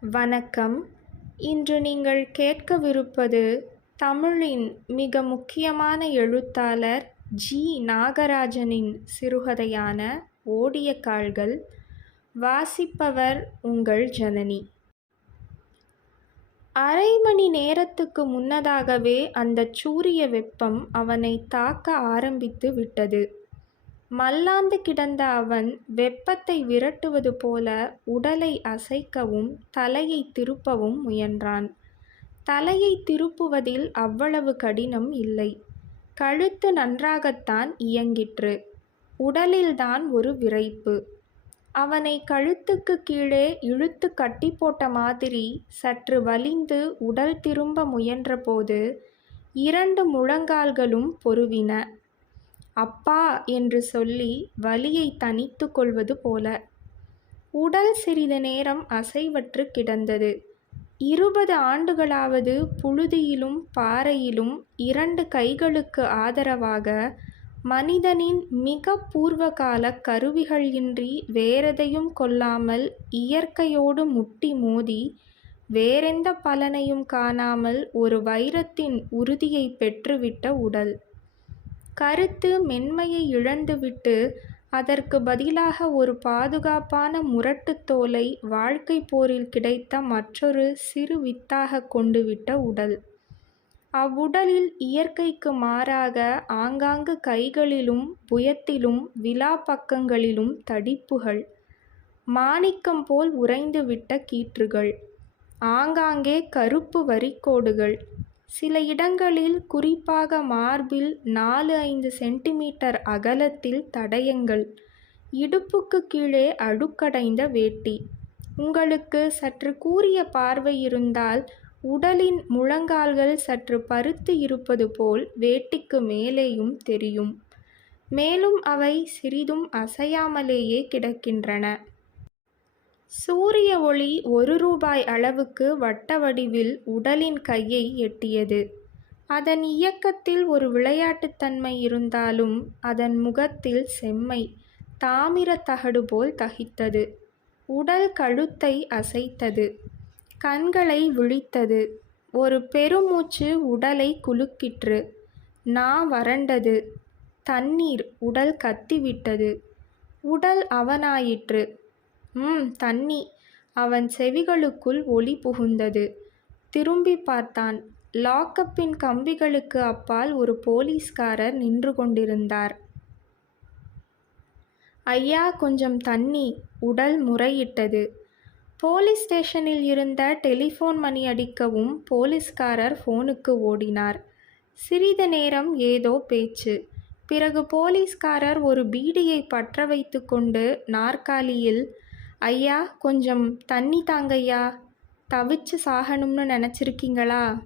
வணக்கம். இன்று நீங்கள் கேட்கவிருப்பது தமிழின் மிக முக்கியமான எழுத்தாளர் ஜி. நாகராஜனின் சிறுகதையான ஓடிய கால்கள். வாசிப்பவர் உங்கள் ஜனனி. அரை மணி நேரத்துக்கு முன்னதாகவே அந்தச் சூரிய வெப்பம் அவனை தாக்க ஆரம்பித்து விட்டது. மல்லாந்து கிடந்த அவன் வெப்பத்தை விரட்டுவது போல உடலை அசைக்கவும் தலையை திருப்பவும் முயன்றான். தலையை திருப்புவதில் அவ்வளவு கடினம் இல்லை. கழுத்து நன்றாகத்தான் இயங்கிற்று. உடலில்தான் ஒரு விறைப்பு. அவனை கழுத்துக்கு கீழே இழுத்து கட்டி போட்ட மாதிரி சற்று வலிந்து உடல் திரும்ப முயன்றபோது இரண்டு முழங்கால்களும் பொருவின. அப்பா என்று சொல்லி வலியை தனித்து கொள்வது போல. உடல் சிறிது நேரம் அசைவற்று கிடந்தது. இருபது ஆண்டுகளாவது புழுதியிலும் பாறையிலும் இரண்டு கைகளுக்கு ஆதரவாக மனிதனின் மிக பூர்வகால கருவிகள் இன்றி வேறெதையும் கொள்ளாமல் இயற்கையோடு முட்டி மோதி வேறெந்த பலனையும் காணாமல் ஒரு வைரத்தின் உறுதியை பெற்றுவிட்ட உடல். கருத்து மென்மையை இழந்துவிட்டு அதற்கு பதிலாக ஒரு பாதுகாப்பான முரட்டுத் தோலை போரில் கிடைத்த மற்றொரு சிறு வித்தாக கொண்டுவிட்ட உடல். அவ்வுடலில் இயற்கைக்கு மாறாக ஆங்காங்கு கைகளிலும் புயத்திலும் விழா பக்கங்களிலும் தடிப்புகள் மாணிக்கம் போல் உறைந்துவிட்ட கீற்றுகள் ஆங்காங்கே கருப்பு வரிக்கோடுகள் சில இடங்களில் குறிப்பாக மார்பில் நாலு ஐந்து சென்டிமீட்டர் அகலத்தில் தடயங்கள். இடுப்புக்கு கீழே அழுக்கடைந்த வேட்டி. உங்களுக்கு சற்று கூரிய பார்வை இருந்தால் உடலின் முழங்கால்கள் சற்று பருத்து இருப்பது போல் வேட்டிக்கு மேலேயும் தெரியும். மேலும் அவை சிறிதும் அசையாமலேயே கிடக்கின்றன. சூரிய ஒளி ஒரு ரூபாய் அளவுக்கு வட்ட வடிவில் உடலின் கையை எட்டியது. அதன் இயக்கத்தில் ஒரு விளையாட்டுத்தன்மை இருந்தாலும் அதன் முகத்தில் செம்மை தாமிர தகடு போல் தகித்தது. உடல் கழுத்தை அசைத்தது. கண்களை விழித்தது. ஒரு பெருமூச்சு உடலை குலுக்கிற்று. நா வறண்டது. தண்ணீர் உடல் கத்திவிட்டது. உடல் அவனாயிற்று. ம் தண்ணி. அவன் செவிகளுக்குள் ஒளி புகுந்தது. திரும்பி பார்த்தான். லாக்கப்பின் கம்பிகளுக்கு அப்பால் ஒரு போலீஸ்காரர் நின்று கொண்டிருந்தார். ஐயா கொஞ்சம் தண்ணி. உடல் முறையிட்டது. போலீஸ் ஸ்டேஷனில் இருந்த டெலிஃபோன் மணி அடிக்கவும் போலீஸ்காரர் ஃபோனுக்கு ஓடினார். சிறிது நேரம் ஏதோ பேச்சு. பிறகு போலீஸ்காரர் ஒரு பீடியை பற்ற வைத்து கொண்டு நாற்காலியில் ஐயா கொஞ்சம் தண்ணி தாங்கய்யா. தவிச்சு சாகணும்னு நினச்சிருக்கீங்களா?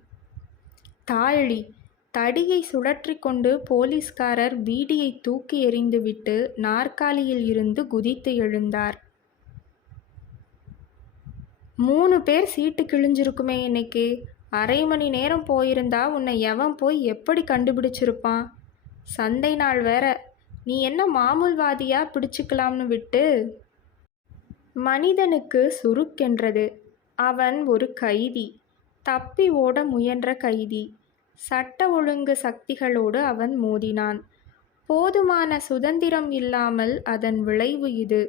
தாழி தடியை சுழற்றி கொண்டு போலீஸ்காரர் பீடியை தூக்கி எறிந்துவிட்டு நாற்காலியில் இருந்து குதித்து எழுந்தார். மூணு பேர் சீட்டு கிழிஞ்சிருக்குமே இன்னைக்கு அரை மணி நேரம் போயிருந்தா உன்னை எவன் போய் எப்படி கண்டுபிடிச்சிருப்பான்? சந்தை நாள் வேற. நீ என்ன மாமூல்வாதியா பிடிச்சிக்கலாம்னு விட்டு? மனிதனுக்கு சுருக்கென்றது. அவன் ஒரு கைதி. தப்பி ஓட முயன்ற கைதி. சட்ட ஒழுங்கு சக்திகளோடு அவன் மோதினான். போதுமான சுதந்திரம் இல்லாமல் அதன் விளைவு இது.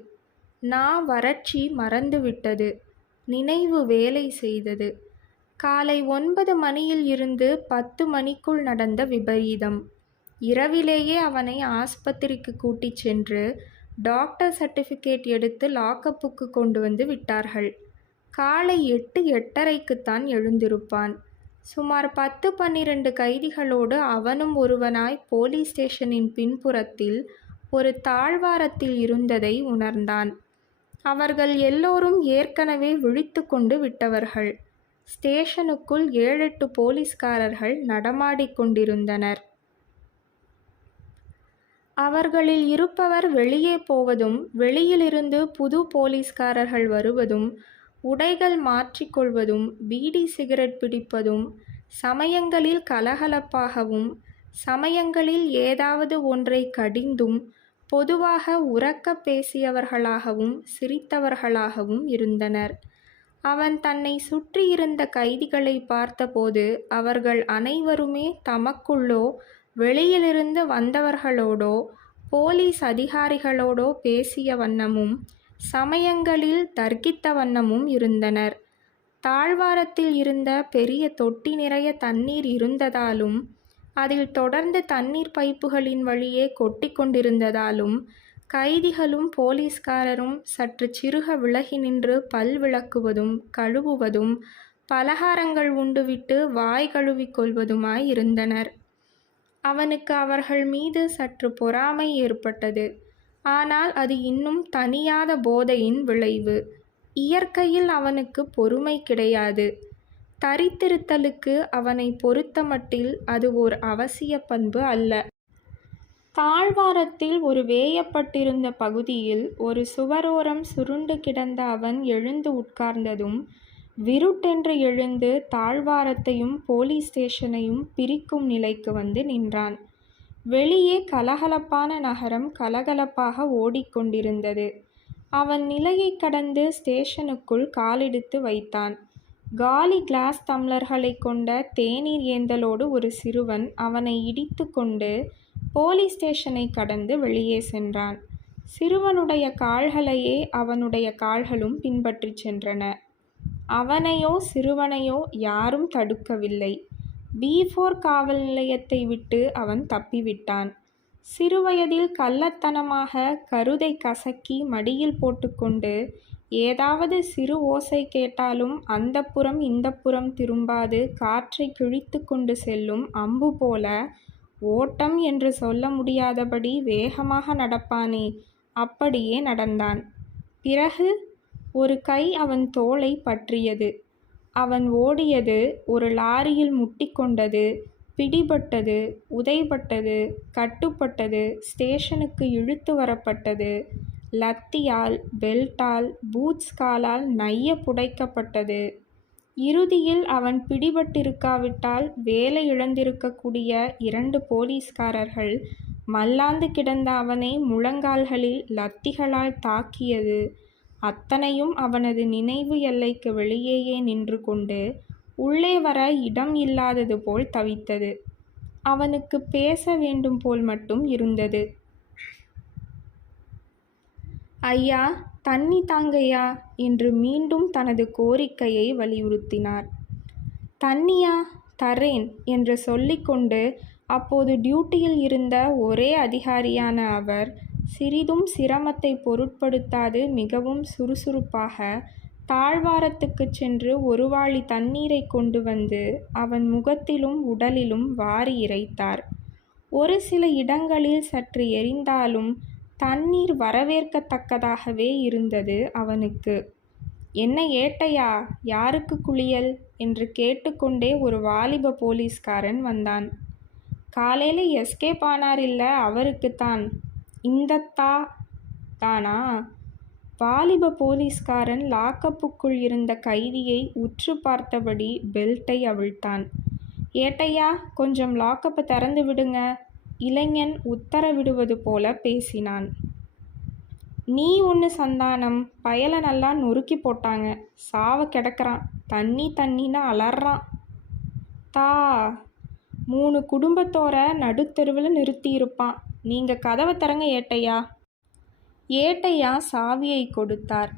நா வறட்சி மறந்துவிட்டது நினைவு வேலை செய்தது. காலை ஒன்பது மணியில் இருந்து பத்து மணிக்குள் நடந்த விபரீதம். இரவிலேயே அவனை ஆஸ்பத்திரிக்கு கூட்டிச் சென்று டாக்டர் சர்டிஃபிகேட் எடுத்து லாக்கப்புக்கு கொண்டு வந்து விட்டார்கள். காலை எட்டு எட்டரைக்குத்தான் எழுந்திருப்பான். சுமார் பத்து பன்னிரண்டு கைதிகளோடு அவனும் ஒருவனாய் போலீஸ் ஸ்டேஷனின் பின்புறத்தில் ஒரு தாழ்வாரத்தில் இருந்ததை உணர்ந்தான். அவர்கள் எல்லோரும் ஏற்கனவே விழித்து கொண்டு விட்டவர்கள். ஸ்டேஷனுக்குள் ஏழெட்டு போலீஸ்காரர்கள் நடமாடிக் கொண்டிருந்தனர். அவர்களில் இருப்பவர் வெளியே போவதும் வெளியிலிருந்து புது போலீஸ்காரர்கள் வருவதும் உடைகள் மாற்றிக்கொள்வதும் பீடி சிகரெட் பிடிப்பதும் சமயங்களில் கலகலப்பாகவும் சமயங்களில் ஏதாவது ஒன்றை கடிந்தும் பொதுவாக உறக்க பேசியவர்களாகவும் சிரித்தவர்களாகவும் இருந்தனர். அவன் தன்னை சுற்றியிருந்த கைதிகளை பார்த்தபோது அவர்கள் அனைவருமே தமக்குள்ளோ வெளியிலிருந்து வந்தவர்களோடோ போலீஸ் அதிகாரிகளோடோ பேசிய வண்ணமும் சமயங்களில் தர்க்கித்த வண்ணமும் இருந்தனர். தாழ்வாரத்தில் இருந்த பெரிய தொட்டி நிறைய தண்ணீர் இருந்ததாலும் அதில் தொடர்ந்து தண்ணீர் பைப்புகளின் வழியே கொட்டி கொண்டிருந்ததாலும் கைதிகளும் போலீஸ்காரரும் சற்று சிறுக விலகி நின்று பல் விளக்குவதும் கழுவுவதும் பலகாரங்கள் உண்டுவிட்டு வாய் கழுவிக்கொள்வதுமாய் இருந்தனர். அவனுக்கு அவர்கள் மீது சற்று பொறாமை ஏற்பட்டது. ஆனால் அது இன்னும் தனியாத போதையின் விளைவு. இயற்கையில் அவனுக்கு பொறுமை கிடையாது. தரித்திருத்தலுக்கு அவனை பொறுத்தமட்டில் அது ஓர் அவசிய பண்பு அல்ல. தாழ்வாரத்தில் ஒரு வேயப்பட்டிருந்த பகுதியில் ஒரு சுவரோரம் சுருண்டு கிடந்த அவன் எழுந்து உட்கார்ந்ததும் விருட்டென்று எழுந்து தாழ்வாரத்தையும் போலீஸ் ஸ்டேஷனையும் பிரிக்கும் நிலைக்கு வந்து நின்றான். வெளியே கலகலப்பான நகரம் கலகலப்பாக ஓடிக்கொண்டிருந்தது. அவன் நிலையை கடந்து ஸ்டேஷனுக்குள் காலெடுத்து வைத்தான். காலி கிளாஸ் தம்ளர்களை கொண்ட தேநீர் ஏந்தலோடு ஒரு சிறுவன் அவனை இடித்து கொண்டு போலீஸ் ஸ்டேஷனை கடந்து வெளியே சென்றான். சிறுவனுடைய கால்களையே அவனுடைய கால்களும் பின்பற்றிச் சென்றன. அவனையோ சிறுவனையோ யாரும் தடுக்கவில்லை. பி ஃபோர் காவல் நிலையத்தை விட்டு அவன் தப்பிவிட்டான். சிறுவயதில் கள்ளத்தனமாக கருதை கசக்கி மடியில் போட்டுக்கொண்டு ஏதாவது சிறு ஓசை கேட்டாலும் அந்த புறம் இந்த புறம் திரும்பாது காற்றை கிழித்து கொண்டு செல்லும் அம்பு போல ஓட்டம் என்று சொல்ல முடியாதபடி வேகமாக நடப்பானே. அப்படியே நடந்தான். பிறகு ஒரு கை அவன் தோளை பற்றியது. அவன் ஓடியது ஒரு லாரியில் முட்டிக்கொண்டது பிடிபட்டது உதைபட்டது கட்டுப்பட்டது ஸ்டேஷனுக்கு இழுத்து வரப்பட்டது. லத்தியால் பெல்ட்டால் பூட்ஸ் காலால் நைய புடைக்கப்பட்டது. இறுதியில் அவன் பிடிபட்டிருக்காவிட்டால் வேலை இழந்திருக்கக்கூடிய இரண்டு போலீஸ்காரர்கள் மல்லாந்து கிடந்த அவனை முழங்கால்களில் லத்திகளால் தாக்கியது. அத்தனையும் அவனது நினைவு எல்லைக்கு வெளியேயே நின்று கொண்டு உள்ளே வர இடம் இல்லாதது போல் தவித்தது. அவனுக்கு பேச வேண்டும் போல் மட்டும் இருந்தது. ஐயா தண்ணி தாங்கய்யா என்று மீண்டும் தனது கோரிக்கையை வலியுறுத்தினார். தண்ணியா? தரேன் என்று சொல்லிக்கொண்டு அப்போது டியூட்டியில் இருந்த ஒரே அதிகாரியான அவர் சிறிதும் சிரமத்தை பொருட்படுத்தாது மிகவும் சுறுசுறுப்பாக. தாழ்வாரத்துக்குச் சென்று ஒரு வாளி தண்ணீரை கொண்டு வந்து அவன் முகத்திலும் உடலிலும் வாரி இறைத்தார். ஒரு சில இடங்களில் சற்று எரிந்தாலும் தண்ணீர் வரவேற்கத்தக்கதாகவே இருந்தது அவனுக்கு. என்ன ஏட்டையா யாருக்கு குளியல்? என்று கேட்டுக்கொண்டே ஒரு வாலிப போலீஸ்காரன் வந்தான். காலையில் எஸ்கேப் ஆனார் இல்லை அவருக்குத்தான். இந்தத்தா தானா? வாலிப போலீஸ்காரன் லாக்கப்புக்குள் இருந்த கைதியை உற்று பார்த்தபடி பெல்ட்டை அவிழ்த்தான். ஏட்டையா கொஞ்சம் லாக்கப்பை திறந்து விடுங்க இளைஞன் உத்தரவிடுவது போல பேசினான். நீ ஒன்று சந்தானம் பயலை நல்லா நொறுக்கி போட்டாங்க. சாவ கிடக்கிறான். தண்ணி தண்ணின்னு அலறான். தா மூணு குடும்பத்தோர நடுத்தெருவில் நிறுத்தியிருப்பான். நீங்கள் கதவை தரங்க ஏட்டையா? ஏட்டையா சாவியை கொடுத்தார்.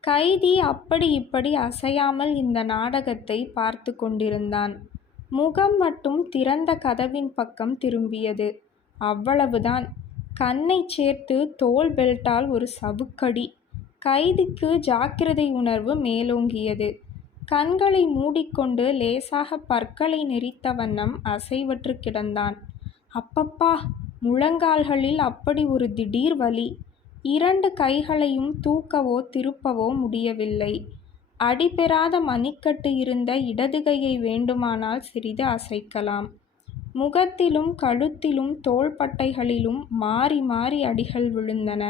கைதி அப்படி இப்படி அசையாமல் இந்த நாடகத்தை பார்த்து கொண்டிருந்தான். முகம் மட்டும் திறந்த கதவின் பக்கம் திரும்பியது. அவ்வளவுதான். கண்ணை சேர்த்து தோல் பெல்ட்டால் ஒரு சவுக்கடி. கைதிக்கு ஜாக்கிரதை உணர்வு மேலோங்கியது. கண்களை மூடிக்கொண்டு லேசாக பற்களை நெறித்த வண்ணம் அசைவற்று கிடந்தான். அப்பப்பா முழங்கால்களில் அப்படி ஒரு திடீர் வலி. இரண்டு கைகளையும் தூக்கவோ திருப்பவோ முடியவில்லை. அடிபெறாத மணிக்கட்டு இருந்த இடது கையை வேண்டுமானால் சிறிது அசைக்கலாம். முகத்திலும் கழுத்திலும் தோள்பட்டைகளிலும் மாறி மாறி அடிகள் விழுந்தன.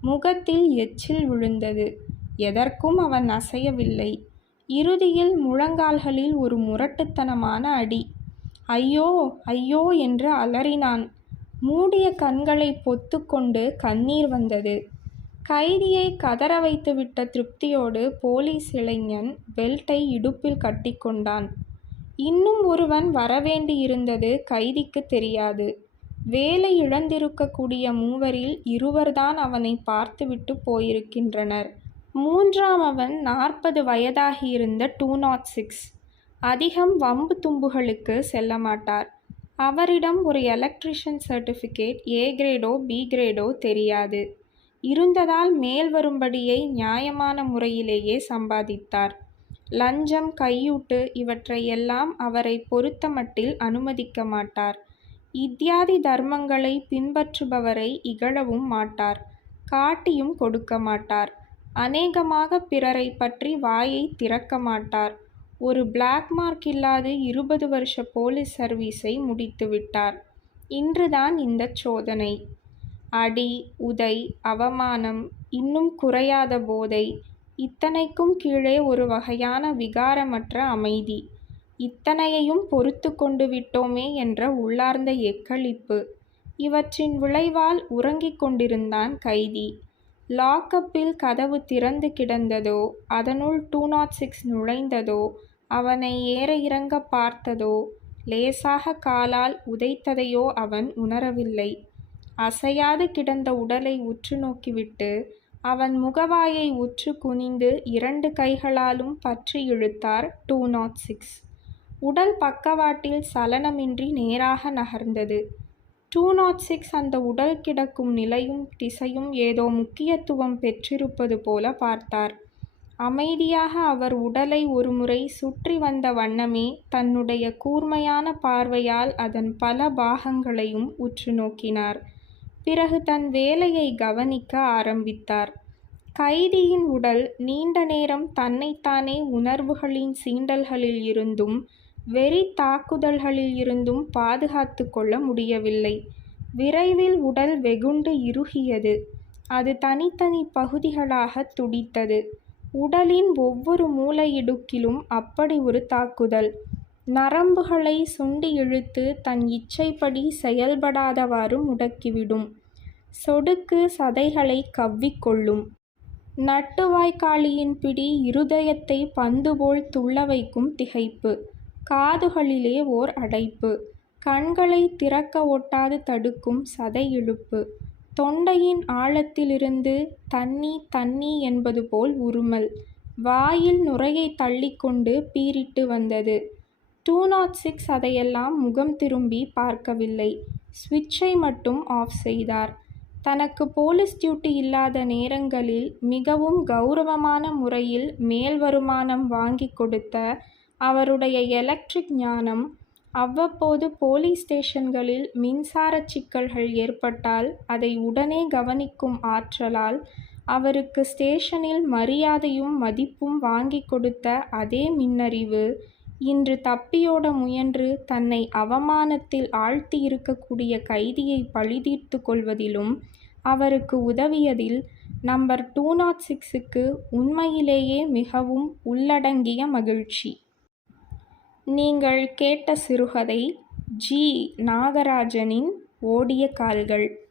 முகத்தில் எச்சில் விழுந்தது. எதற்கும் அவன் அசையவில்லை. இறுதியில் முழங்கால்களில் ஒரு முரட்டுத்தனமான அடி ஐயோ ஐயோ என்று அலறினான் மூடிய கண்களை பொத்துக்கொண்டு கண்ணீர் வந்தது கைதியை கதற வைத்துவிட்ட திருப்தியோடு போலீஸ் இளைஞன் பெல்ட்டை இடுப்பில் கட்டிக்கொண்டான். இன்னும் ஒருவன் வரவேண்டியிருந்தது கைதிக்கு தெரியாது. வேலை இழந்திருக்கக்கூடிய மூவரில் இருவர்தான் அவனை பார்த்துவிட்டுப் போயிருக்கின்றனர். மூன்றாமவன் நாற்பது வயதாகியிருந்த டூ நாட் சிக்ஸ். அதிகம் வம்பு தும்புகளுக்கு செல்ல மாட்டார் அவரிடம் ஒரு எலக்ட்ரிஷியன் சர்டிஃபிகேட் ஏ கிரேடோ பி கிரேடோ தெரியாது. இருந்ததால் மேல் வரும்படியை நியாயமான முறையிலேயே சம்பாதித்தார். லஞ்சம் கையூட்டு இவற்றையெல்லாம் அவரை பொறுத்தமட்டில் பொருத்தமட்டில் அனுமதிக்க மாட்டார். இத்தியாதி தர்மங்களை பின்பற்றுபவரை இகழவும் மாட்டார். காட்டியும் கொடுக்க மாட்டார். அநேகமாக பிறரைப் பற்றி வாயைத் திறக்க மாட்டார். ஒரு பிளாக் மார்க் இல்லாது இருபது வருஷ போலீஸ் சர்வீஸை முடித்துவிட்டார். இன்றுதான் இந்தச் சோதனை. அடி, உதை, அவமானம், இன்னும் குறையாத போதை, இத்தனைக்கும் கீழே ஒரு வகையான விகாரமற்ற அமைதி. இத்தனையையும் பொறுத்து கொண்டு விட்டோமே என்ற உள்ளார்ந்த எக்களிப்பு. இவற்றின் விளைவால் உறங்கிக் கொண்டிருந்தான் கைதி. லாக்கப்பில் கதவு திறந்து கிடந்ததோ அதனுள் டூ நாட் சிக்ஸ் நுழைந்ததோ அவனை ஏற இறங்க பார்த்ததோ லேசாக காலால் உதைத்ததையோ அவன் உணரவில்லை. அசையாது கிடந்த உடலை உற்று நோக்கிவிட்டு அவன் முகவாயை உற்று குனிந்து இரண்டு கைகளாலும் பற்றி இழுத்தார் டூ நாட் சிக்ஸ். உடல் பக்கவாட்டில் சலனமின்றி நேராக நகர்ந்தது. டூ நாட் சிக்ஸ் அந்த உடல் கிடக்கும் நிலையும் திசையும் ஏதோ முக்கியத்துவம் பெற்றிருப்பது போல பார்த்தார். அமைதியாக அவர் உடலை ஒருமுறை சுற்றி வந்த வண்ணமே தன்னுடைய கூர்மையான பார்வையால் அதன் பல பாகங்களையும் உற்று நோக்கினார். பிறகு தன் வேலையை கவனிக்க ஆரம்பித்தார். கைதியின் உடல் நீண்ட நேரம் தன்னைத்தானே உணர்வுகளின் சீண்டல்களில் இருந்தும் வெறி தாக்குதல்களில் இருந்தும் பாதுகாத்து கொள்ள முடியவில்லை. விரைவில் உடல் வெகுண்டு இறுகியது. அது தனித்தனி பகுதிகளாகத் துடித்தது. உடலின் ஒவ்வொரு மூலையிடுக்கிலும் அப்படி ஒரு தாக்குதல். நரம்புகளை சுண்டி இழுத்து தன் இச்சைப்படி செயல்படாதவாறு முடக்கிவிடும். சொடுக்கு சதைகளை கவ்விக்கொள்ளும் நட்டுவாய்க்காலியின் பிடி இருதயத்தை பந்து போல் துள்ள வைக்கும் திகைப்பு. காதுகளிலே ஓர் அடைப்பு. கண்களை திறக்க ஒட்டாது தடுக்கும் சதை இழுப்பு. தொண்டையின் ஆழத்திலிருந்து தண்ணி தண்ணி என்பது போல் உருமல் வாயில் நுரையை தள்ளிக்கொண்டு பீரிட்டு வந்தது. டூ நாட் சிக்ஸ் அதையெல்லாம் முகம் திரும்பி பார்க்கவில்லை. சுவிட்சை மட்டும் ஆஃப் செய்தார். தனக்கு போலீஸ் டியூட்டி இல்லாத நேரங்களில் மிகவும் கௌரவமான முறையில் மேல் வருமானம் வாங்கிக் கொடுத்த அவருடைய எலக்ட்ரிக் ஞானம் அவ்வப்போது போலீஸ் ஸ்டேஷன்களில் மின்சார சிக்கல்கள் ஏற்பட்டால் அதை உடனே கவனிக்கும் ஆற்றலால் அவருக்கு ஸ்டேஷனில் மரியாதையும் மதிப்பும் வாங்கிக் கொடுத்த அதே மின்னறிவு இன்று தப்பியோட முயன்று தன்னை அவமானத்தில் ஆழ்த்தி இருக்கக்கூடிய கைதியை பழிதீர்த்து கொள்வதிலும் அவருக்கு உதவியதில் நம்பர் டூ நாட் சிக்ஸுக்கு உண்மையிலேயே மிகவும் உள்ளடங்கிய மகிழ்ச்சி. நீங்கள் கேட்ட சிறுகதை ஜி. நாகராஜனின் ஓடிய கால்கள்